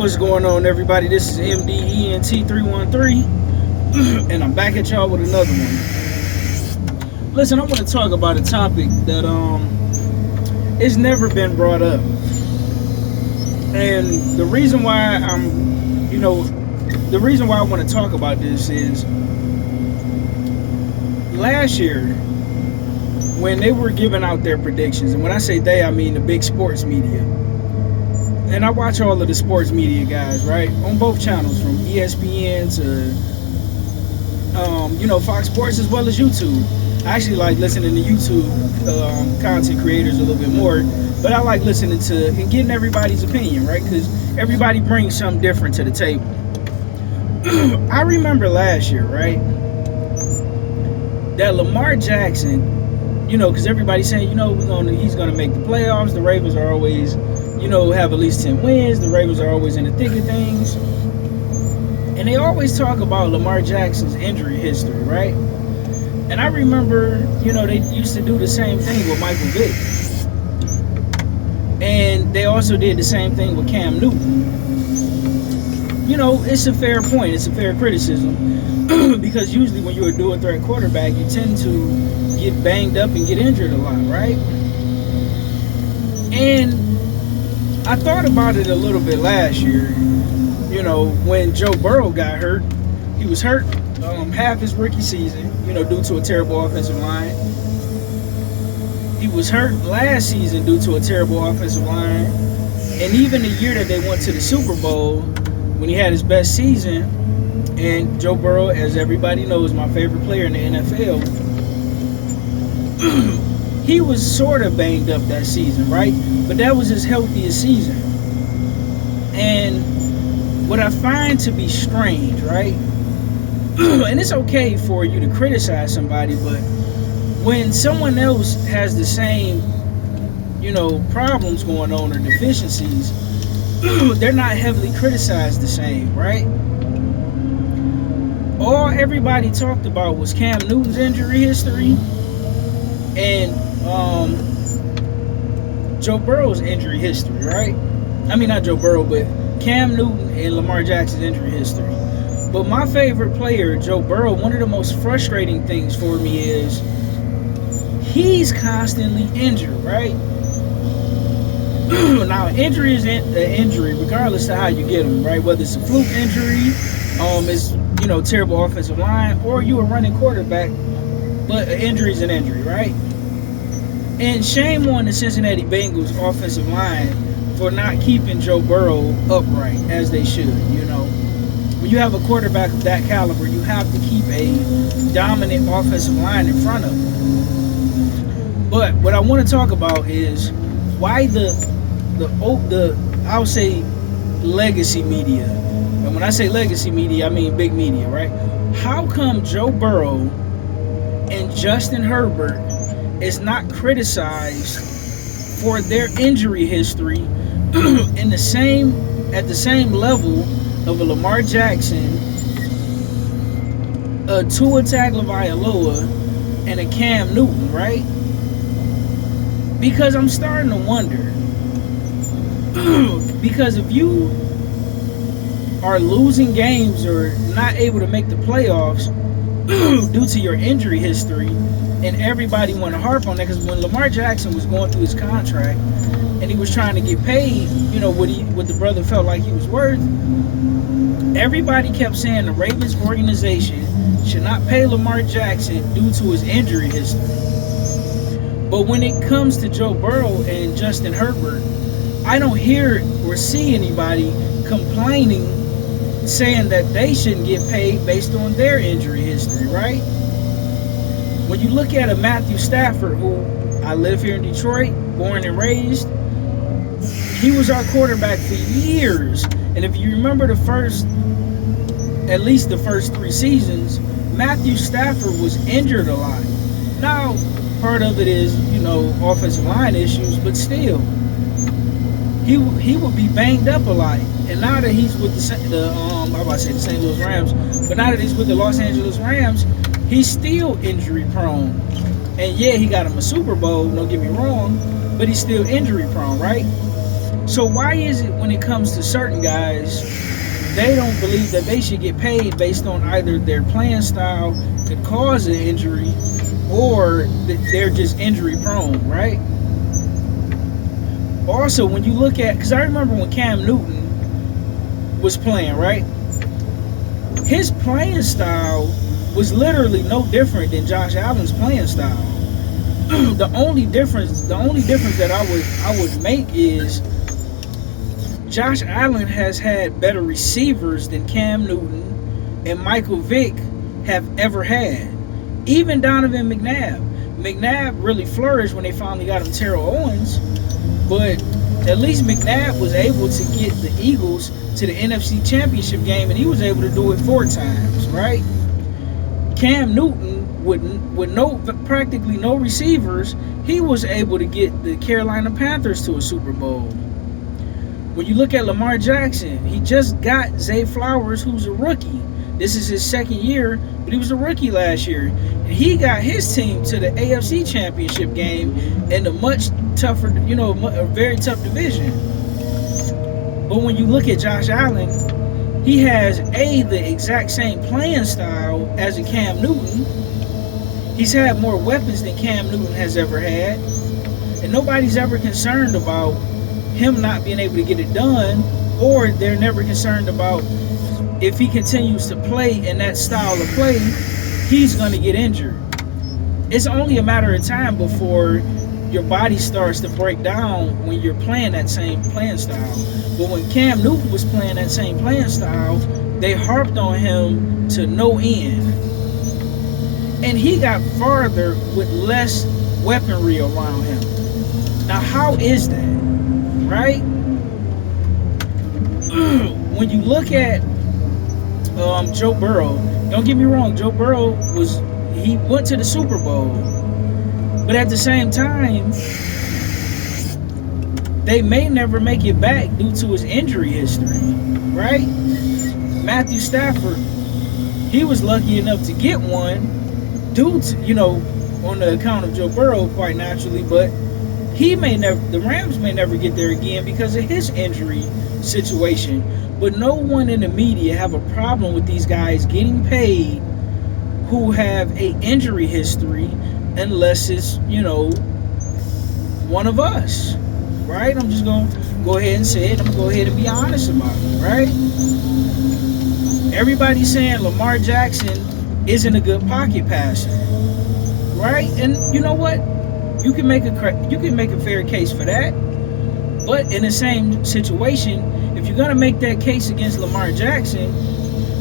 What's going on, everybody? This is MDENT313, and I'm back at y'all with another one. Listen, I want to talk about a topic that it's never been brought up, and the reason why I want to talk about this is last year when they were giving out their predictions, and when I say they, I mean the big sports media. And I watch all of the sports media guys, right, on both channels, from ESPN to Fox Sports, as well as YouTube. I actually like listening to YouTube content creators a little bit more, but I like listening to and getting everybody's opinion, right? Because everybody brings something different to the table. I remember last year, right, that Lamar Jackson, because everybody's saying, he's gonna make the playoffs. The Ravens are always, have at least 10 wins. The Ravens are always in the thick of things. And they always talk about Lamar Jackson's injury history, right? And I remember, they used to do the same thing with Michael Vick. And they also did the same thing with Cam Newton. It's a fair point. It's a fair criticism. Because usually when you're a dual threat quarterback, you tend to get banged up and get injured a lot, right? And I thought about it a little bit last year, when Joe Burrow got hurt. He was hurt half his rookie season, due to a terrible offensive line. He was hurt last season due to a terrible offensive line. And even the year that they went to the Super Bowl, when he had his best season, and Joe Burrow, as everybody knows, my favorite player in the NFL, he was sort of banged up that season, right? But that was his healthiest season. And what I find to be strange, right? And it's okay for you to criticize somebody, but when someone else has the same, problems going on or deficiencies, they're not heavily criticized the same, right? All everybody talked about was Cam Newton's injury history and Joe Burrow's injury history, right? I mean, not Joe Burrow, but Cam Newton and Lamar Jackson's injury history. But my favorite player, Joe Burrow, one of the most frustrating things for me is he's constantly injured, right? Now, injury is an injury, regardless of how you get them, right? Whether it's a fluke injury, it's terrible offensive line, or you a running quarterback, but an injury is an injury, right? And shame on the Cincinnati Bengals offensive line for not keeping Joe Burrow upright as they should. When you have a quarterback of that caliber, you have to keep a dominant offensive line in front of him. But what I want to talk about is why the I'll say legacy media. And when I say legacy media, I mean big media, right? How come Joe Burrow and Justin Herbert is not criticized for their injury history at the same level of a Lamar Jackson, a Tua Tagovailoa, and a Cam Newton, right? Because I'm starting to wonder. Because if you are losing games or not able to make the playoffs due to your injury history, and everybody want to harp on that, because when Lamar Jackson was going through his contract and he was trying to get paid, what the brother felt like he was worth, everybody kept saying the Ravens organization should not pay Lamar Jackson due to his injury history. But when it comes to Joe Burrow and Justin Herbert, I don't hear or see anybody complaining, saying that they shouldn't get paid based on their injury history, right? When you look at a Matthew Stafford, who I live here in Detroit, born and raised, he was our quarterback for years. And if you remember at least the first 3 seasons, Matthew Stafford was injured a lot. Now, part of it is, offensive line issues, but still, he would be banged up a lot. And now that he's with the St. Louis Rams, but now that he's with the Los Angeles Rams, he's still injury prone. And yeah, he got him a Super Bowl, don't get me wrong, but he's still injury prone, right? So why is it when it comes to certain guys, they don't believe that they should get paid based on either their playing style could cause an injury or that they're just injury prone, right? Also, when you look at, because I remember when Cam Newton was playing, right? His playing style was literally no different than Josh Allen's playing style. The only difference that I would make is Josh Allen has had better receivers than Cam Newton and Michael Vick have ever had. Even Donovan McNabb. McNabb really flourished when they finally got him Terrell Owens, but at least McNabb was able to get the Eagles to the NFC Championship game, and he was able to do it 4 times, right? Cam Newton, with practically no receivers, he was able to get the Carolina Panthers to a Super Bowl. When you look at Lamar Jackson, he just got Zay Flowers, who's a rookie. This is his 2nd year, but he was a rookie last year. And he got his team to the AFC Championship game in a much tougher, a very tough division. But when you look at Josh Allen, he has the exact same playing style as a Cam Newton. He's had more weapons than Cam Newton has ever had. And nobody's ever concerned about him not being able to get it done, or they're never concerned about if he continues to play in that style of play, he's going to get injured. It's only a matter of time before your body starts to break down when you're playing that same playing style. But when Cam Newton was playing that same playing style, they harped on him to no end. And he got farther with less weaponry around him. Now, how is that? Right? When you look at Joe Burrow, don't get me wrong, Joe Burrow he went to the Super Bowl. But at the same time, they may never make it back due to his injury history, right? Matthew Stafford, he was lucky enough to get one due to, on the account of Joe Burrow, quite naturally, but the Rams may never get there again because of his injury situation. But no one in the media have a problem with these guys getting paid who have a injury history, unless it's, one of us, right? I'm just going to go ahead and say it. I'm going to go ahead and be honest about it, right? Everybody's saying Lamar Jackson isn't a good pocket passer, right? And you know what? You can make a fair case for that. But in the same situation, if you're going to make that case against Lamar Jackson,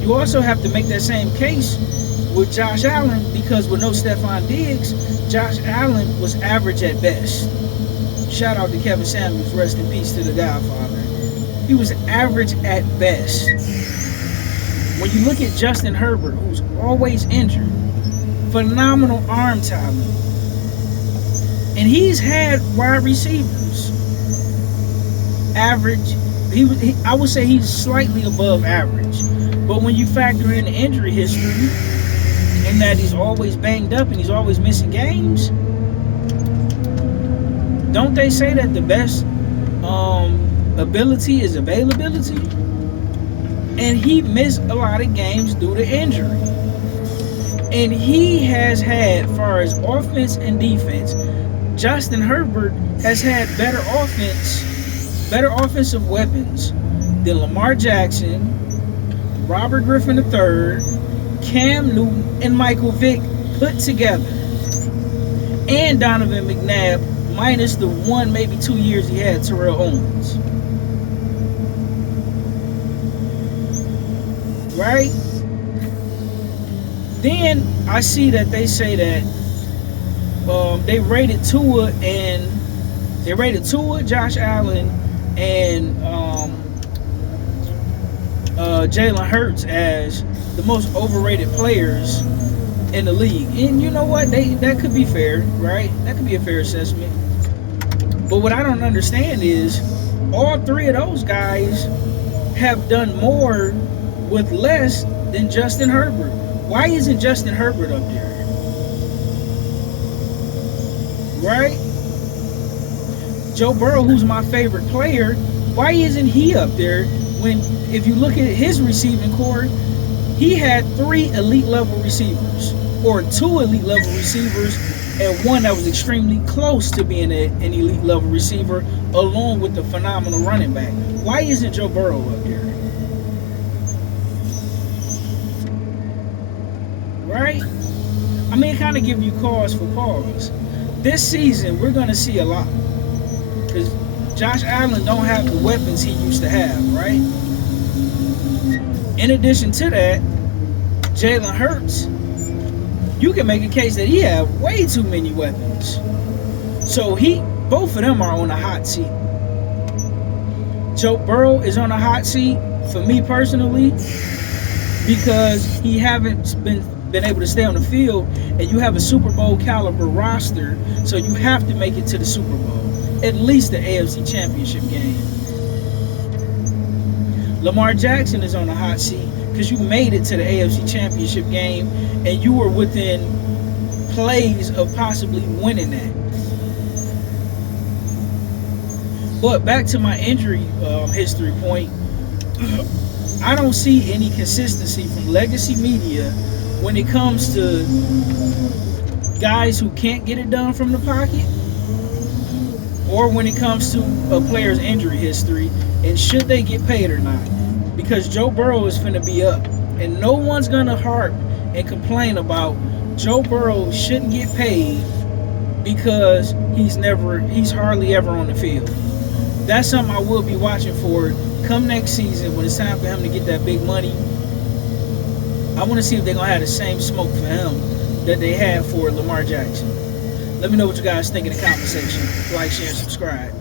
you also have to make that same case with Josh Allen, because with no Stephon Diggs, Josh Allen was average at best. Shout out to Kevin Samuels, rest in peace to the Godfather. He was average at best. When you look at Justin Herbert, who's always injured, phenomenal arm talent, and he's had wide receivers average. I would say he's slightly above average. But when you factor in the injury history and that he's always banged up and he's always missing games, don't they say that the best ability is availability? And he missed a lot of games due to injury. And he has had, as far as offense and defense, Justin Herbert has had better offensive weapons than Lamar Jackson, Robert Griffin III, Cam Newton, and Michael Vick put together. And Donovan McNabb, minus the 1, maybe 2 years he had Terrell Owens. Right? Then I see that they say that they rated Tua, Josh Allen, and Jalen Hurts as the most overrated players in the league. And you know what? That could be fair, right? That could be a fair assessment. But what I don't understand is all 3 of those guys have done more with less than Justin Herbert. Why isn't Justin Herbert up there? Right? Joe Burrow, who's my favorite player, why isn't he up there? When if you look at his receiving core, he had 3 elite level receivers, or 2 elite level receivers, and one that was extremely close to being an elite level receiver, along with the phenomenal running back. Why isn't Joe Burrow up there? Right? I mean, it kind of gives you cause for pause. This season, we're going to see a lot. Because Josh Allen don't have the weapons he used to have, right? In addition to that, Jalen Hurts, you can make a case that he have way too many weapons. So both of them are on a hot seat. Joe Burrow is on a hot seat for me personally because he haven't been able to stay on the field, and you have a Super Bowl caliber roster, so you have to make it to the Super Bowl, at least the AFC Championship game. Lamar Jackson is on a hot seat because you made it to the AFC Championship game and you were within plays of possibly winning that. But back to my injury history point, I don't see any consistency from legacy media when it comes to guys who can't get it done from the pocket, or when it comes to a player's injury history and should they get paid or not. Because Joe Burrow is finna be up, and no one's gonna harp and complain about Joe Burrow shouldn't get paid because he's hardly ever on the field. That's something I will be watching for come next season when it's time for him to get that big money. I want to see if they're gonna have the same smoke for him that they had for Lamar Jackson. Let me know what you guys think in the comment section. Like, share, and subscribe.